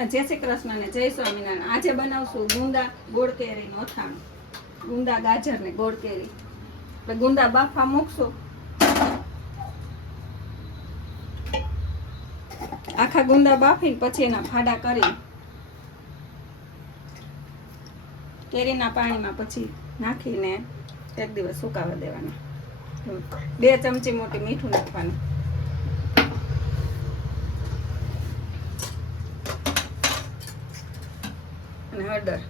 બધાને જય શ્રી કૃષ્ણ અને જય સ્વામિનારાયણ. આજે બનાવશું ગુંદા ગોળ કેરીનું અથાણું. ગુંદા ગાજર ને ગોળ કેરી એટલે ગુંદા બાફા મૂકશું. આખા ગુંદા બાફીને પછી એના ફાડા કરી કેરીના પાણીમાં પછી નાખીને એક દિવસ સુકાવા દેવાના. બે ચમચી મોટી મીઠું નાખવાનું. અને હળદર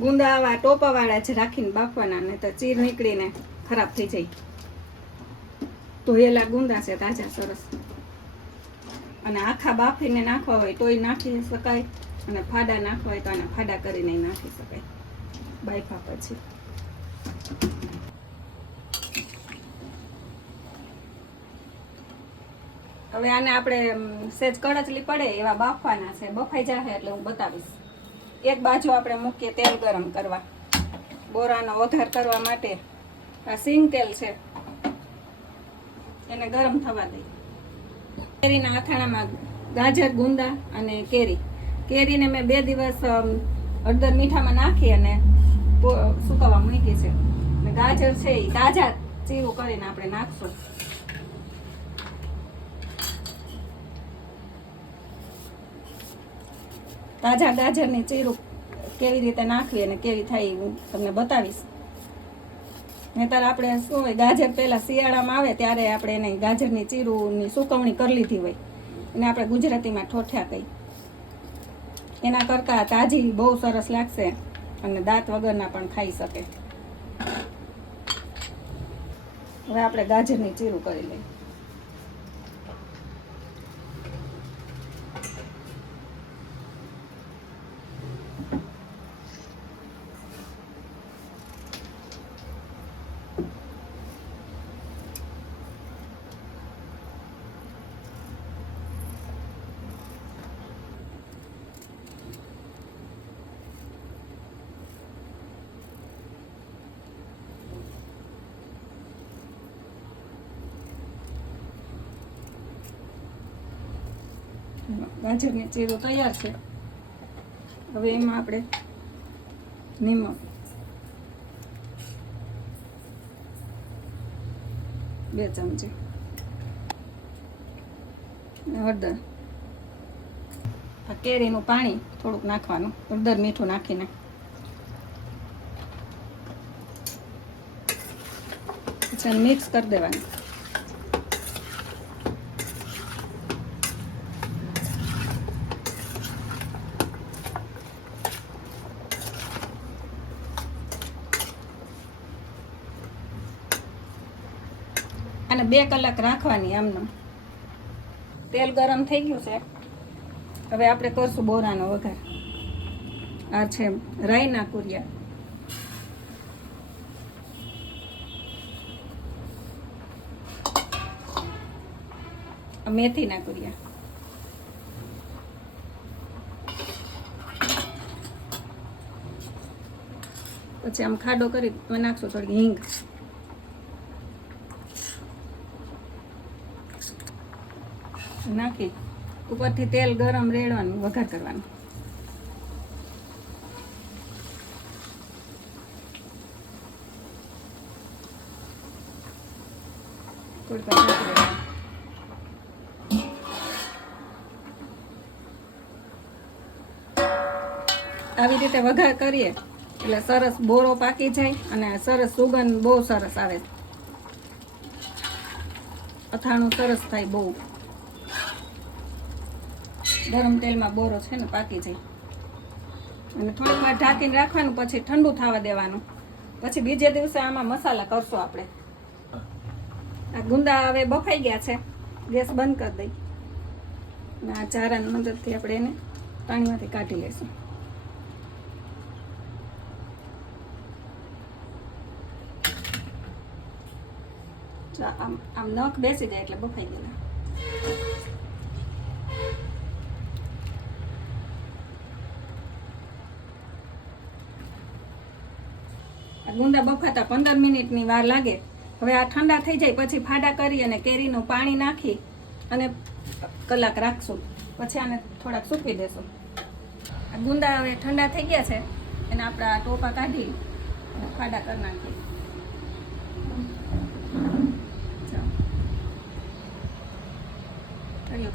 ગુંદા આવા ટોપા વાળા જ રાખીને બાફવાના ને તો ચીર નીકળીને ખરાબ થઈ જાય. ધોયેલા ગુંદા છે તાજા સરસ. અને આખા બાફીને નાખવા હોય તોય નાખી શકાય, અને ફાડા નાખવા હોય તો આને ફાડા કરીને નાખી શકાય. બાફા પછી. હવે આને આપણે સેજ કડચલી પડે એવા બાફવાના છે. બફાઈ જશે એટલે હું બતાવીશ. એક બાજુ આપણે મૂકીએ તેલ ગરમ કરવા. બોરાનો વધાર કરવા માટે આ સિંગ તેલ છે. એને ગરમ થવા દઈ કેરીના અથાણામાં ગાજર, ગુંદા અને કેરી. કેરીને મેં બે દિવસ હળદર મીઠામાં નાખી અને સુકવવા મૂકી છે. ગાજર છે એ તાજા ચીરું કરીને આપણે નાખશું. તાજા ગાજરની ચીરું કેવી રીતે નાખવી અને કેવી થાય હું તમને બતાવીશ. નહીતર આપણે શું હોય, ગાજર પહેલાં શિયાળામાં આવે ત્યારે આપણે એને ગાજરની ચીરુંની સુકવણી કરી લીધી હોય. એને આપણે ગુજરાતીમાં ઠોઠ્યા કહી એના કરતાં તાજી બહુ સરસ લાગશે અને દાંત વગરના પણ ખાઈ શકે. હવે આપણે ગાજરની ચીરું કરી લઈએ. ગાજરની ચીરો તૈયાર છે. હવે એમાં આપણે નિમક. બે ચમચી. હળદર. આ કેરીનું પાણી થોડુંક નાખવાનું. હળદર, મીઠું નાખીને. પછી મિક્સ કરી દેવાનું. અને બે કલાક રાખવાની આમને તેલ ગરમ થઈ ગયું છે. હવે આપણે કરશું બોરાનો વઘાર. આ છે રાઈના કુરિયા. મેથીના કુરિયા. પછી આમ ખાડો કરી નાખશું થોડી હિંગ. નાખી, ઉપરથી તેલ ગરમ રેડવાનું, વઘાર કરવાનું. આવી રીતે વઘાર કરીએ, એટલે સરસ બોરો પાકી જાય અને સરસ સુગંધ બહુ સરસ આવે. અથાણું સરસ થાય બહુ. ગરમ તેલમાં બોરો છે ને પાકી જાય. અને થોડીક વાર ઢાંકીને રાખવાનું, પછી ઠંડુ થવા દેવાનું. પછી બીજે દિવસે આમાં મસાલા કરશું આપણે. આ ગુંદા હવે બફાઈ ગયા છે. ગેસ બંધ કરી દઈ. આ ચારાની મદદથી આપણે એને પાણીમાંથી કાઢી લઈશું. આમ આમ નખ બેસી જાય એટલે બફાઈ ગયેલા. ગુંદા બફાતા પંદર મિનિટની વાર લાગે. હવે આ ઠંડા થઈ જાય પછી ફાડા કરી અને કેરીનું પાણી નાખી અને કલાક રાખશું. પછી આને થોડાક સૂકવી દેશું. આ ગુંદા હવે ઠંડા થઈ ગયા છે. એને આપણે ટોપા કાઢી ખાડા કરી નાખીએ.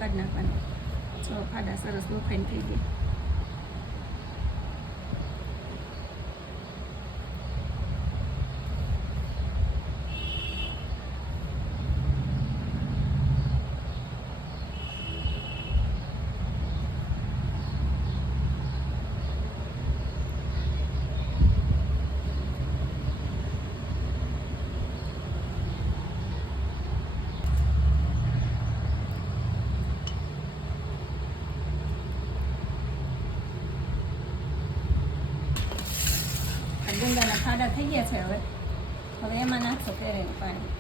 કાઢી નાખવાનો. જો ફાડા સરસ બફાઈને થઈ ગયા આ ખાડા થઈ ગયા છે હવે. હવે એમાં નાખશો કેરીનું પાણી.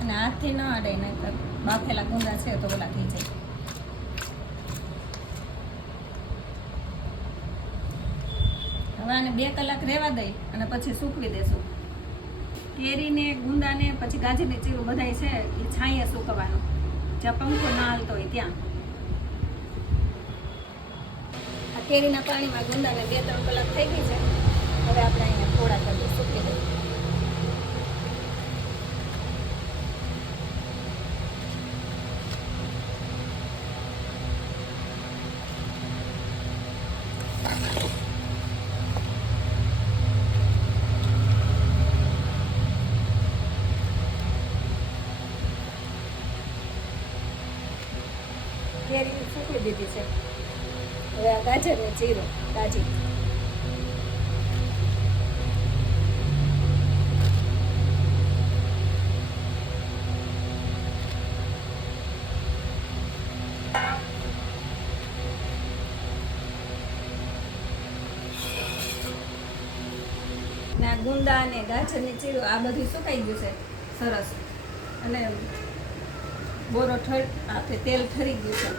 અને હાથથી ન અડે નહીં બાફેલા ગુંદા છે તો ઓલા થઈ જાય. હવે આને બે કલાક રહેવા દઈ અને પછી સૂકવી દેશું. કેરીને, ગુંદાને, પછી ગાજરને ચીરું બધાય છે, એ છાંયે સૂકવવાનું જ્યાં પંખો ના હાલતો હોય ત્યાં. કેરીના પાણીમાં ગુંદાને બે ત્રણ કલાક થઈ ગઈ છે. હવે આપણે અહીંયા થોડા કરીએ, સૂકી દઈએ કેરી સૂકવી દીધી છે. હવે આ તાજી ને આ ગુંદા અને ગાજરની ચીરો આ બધું સુકાઈ ગયું છે. સરસ. અને બોરો ઠર તેલ ઠરી ગયું છે.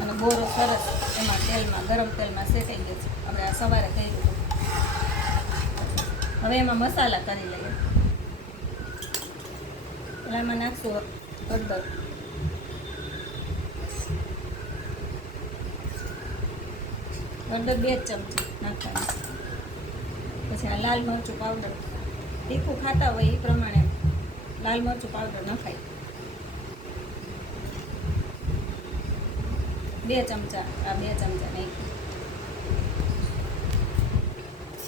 અને બોરો સરસ એમાં તેલમાં, ગરમ તેલમાં શેકાઈ ગયો છે. આપણે આ સવારે કર્યું હતું. હવે એમાં મસાલા કરી લઈએ. પેલા એમાં નાખશું હળદર. હળદર બે ચમચી નાખવાની. પછી આ લાલ મરચું પાવડર તીખું ખાતા હોય એ પ્રમાણે લાલ મરચું પાવડર નખાય. બે ચમચા, આ બે ચમચા નાખી.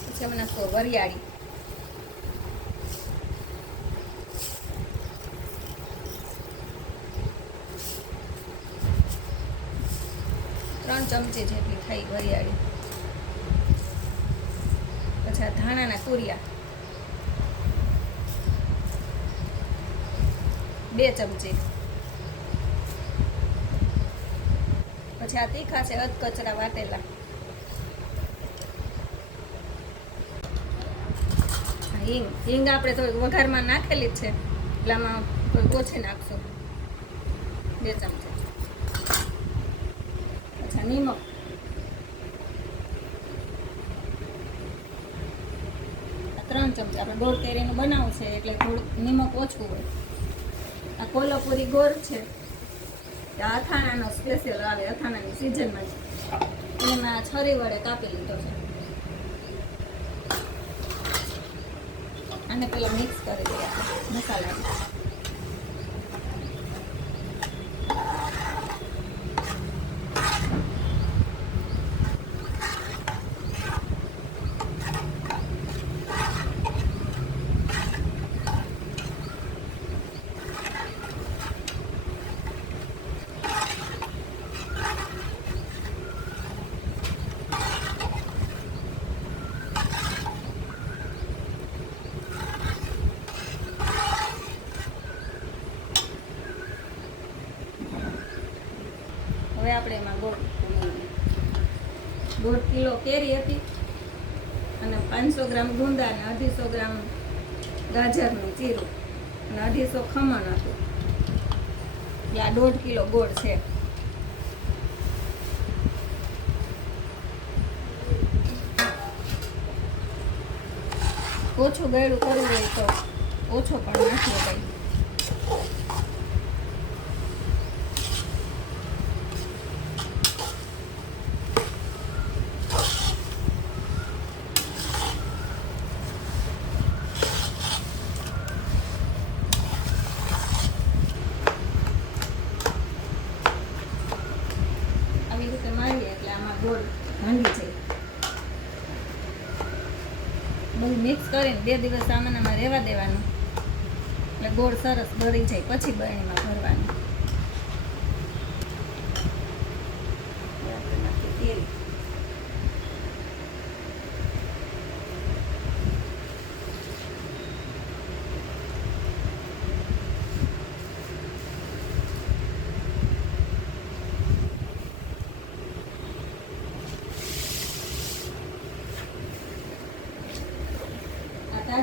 પછી અમે નાખો વરિયાળી. ત્રણ ચમચી જેટલી થઈ વરિયાળી. પછી ધાણાના તુરિયા. બે ચમચી. પછી આ તીખા છે અધકચરા વાટેલા. હિંગ. હિંગ આપણે થોડીક વઘારમાં નાખેલી જ છે. એટલે આમાં ઓછી નાખશું. બે ચમચા. અચ્છા, નિમક. ત્રણ ચમચા. આપણે ગોળ કેરીનું બનાવવું છે, એટલે થોડુંક નિમક ઓછું હોય. આ કોલોપુરી ગોળ છે. અથાણાનો સ્પેશિયલ આવે, અથાણાની સિઝનમાં એમાં છરી વડે કાપી લીધો છે. અને પેલા મિક્સ કરી દઈએ મસાલા આપણે એમાં ગોળ દોઢ કિલો કેરી હતી અને પાંચસો ગ્રામ ગુંદા અને અઢીસો ગ્રામ ગાજરનું જીરું અને અઢીસો ખમણ હતું. એટલે આ દોઢ કિલો ગોળ છે. ઓછું ગળું કરવું હોય તો ઓછો પણ નાખવો કઈ કરીને બે દિવસ સામાનામાં રહેવા દેવાનું. એટલે ગોળ સરસ ગળી જાય પછી બરણીમાં ભરવાનું હવે આપણે નાખીએ તેલ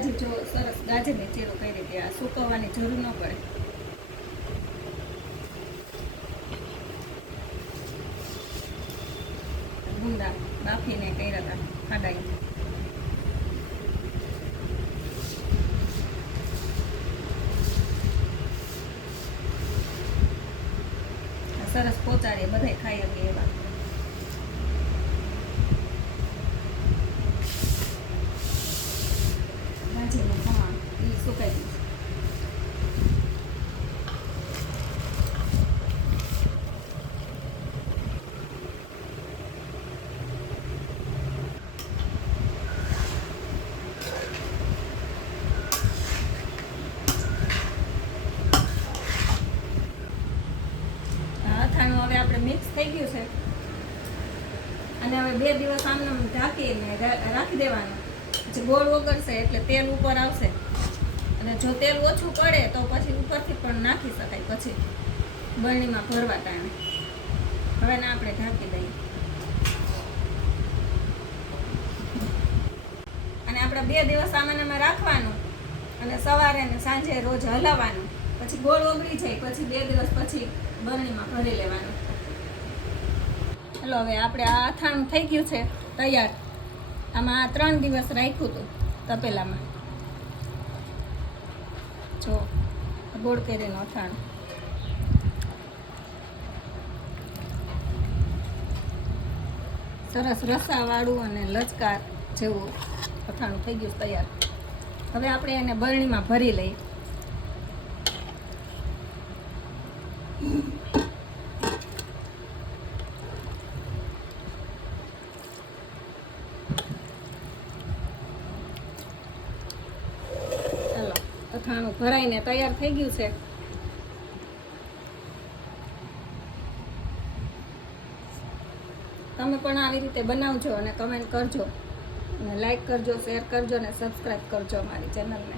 આ જો સરસ ગાજરની ચીરો કરી રીતે આ સુકવવાની જરૂર ન પડે. ગુંદા બાફીને કર્યા હતા, ખાડાઈ આ સરસ પહોંચાડીએ બધાય ખાઈ શકીએ એવા ભાજીનું ખમણ એ સુકાઈ ગયું. હવે આપણે મિક્સ થઈ ગયું છે. અને હવે બે દિવસ આમને આમ ઢાંકીને રાખી દેવાનું. ગોળ ઓગળશે એટલે તેલ ઉપર આવશે. અને જો તેલ ઓછું પડે તો પછી ઉપરથી પણ નાખી શકાય. પછી બરણીમાં ભરવા ટાણે. હવે ના આપણે ઢાંકી દઈએ. અને આપણે બે દિવસ સામાન્યમાં રાખવાનું અને સવારે ને સાંજે રોજ હલાવવાનું. પછી ગોળ ઓગળી જાય, પછી બે દિવસ પછી બરણીમાં ભરી લેવાનું. ચલો હવે આપણે આ અથાણું થઈ ગયું છે તૈયાર. આમાં આ ત્રણ દિવસ રાખ્યું હતું તપેલામાં. જો, ગોળ કેરીનું અથાણું. સરસ રસાવાળું અને લચકાર જેવું અથાણું થઈ ગયું તૈયાર. હવે આપણે એને બરણીમાં ભરી લઈએ ચાલો અથાણું ભરાઈને તૈયાર થઈ ગયું છે. તમે પણ આવી રીતે બનાવજો અને કમેન્ટ કરજો. અને લાઈક કરજો શેર કરજો અને સબસ્ક્રાઈબ કરજો અમારી ચેનલને